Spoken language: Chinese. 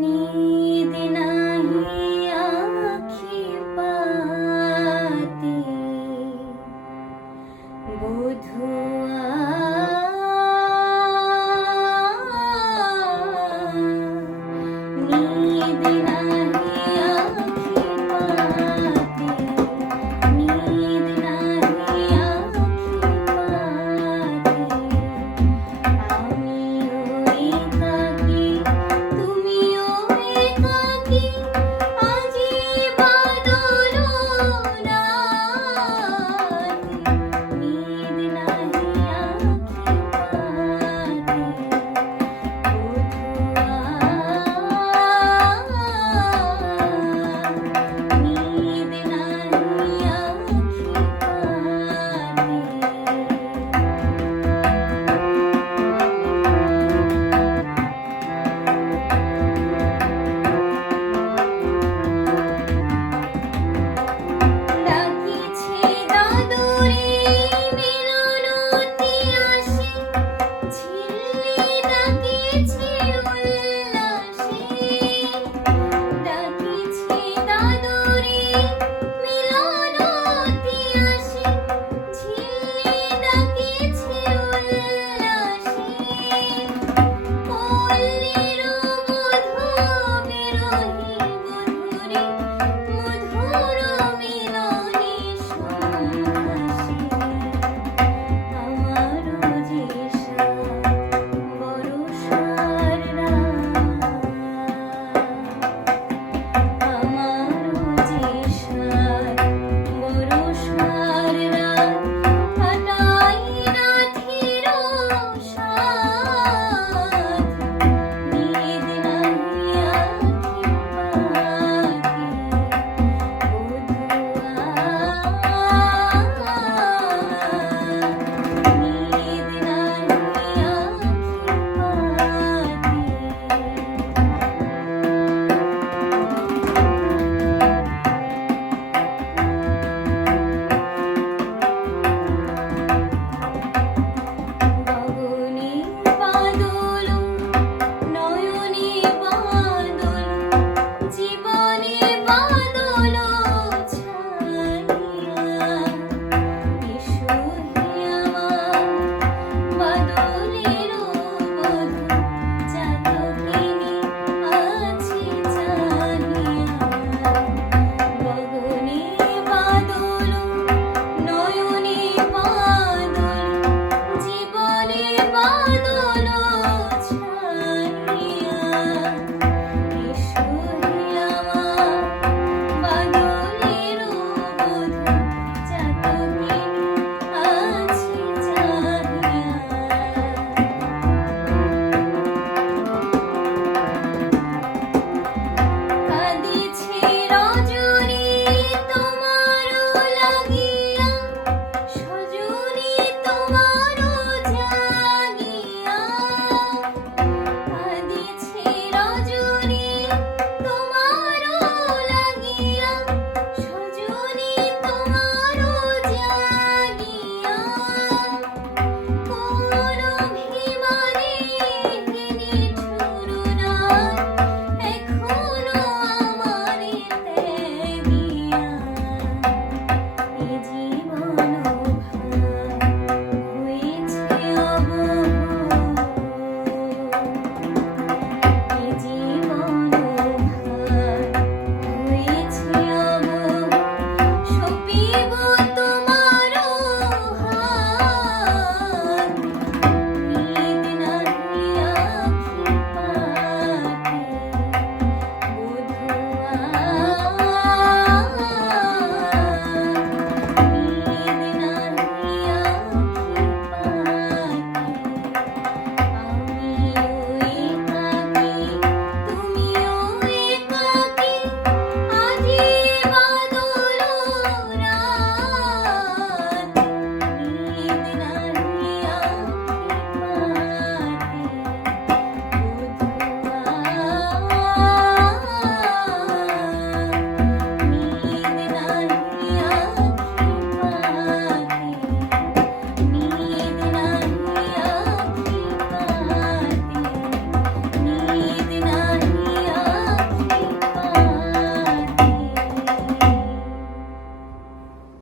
你。忙完的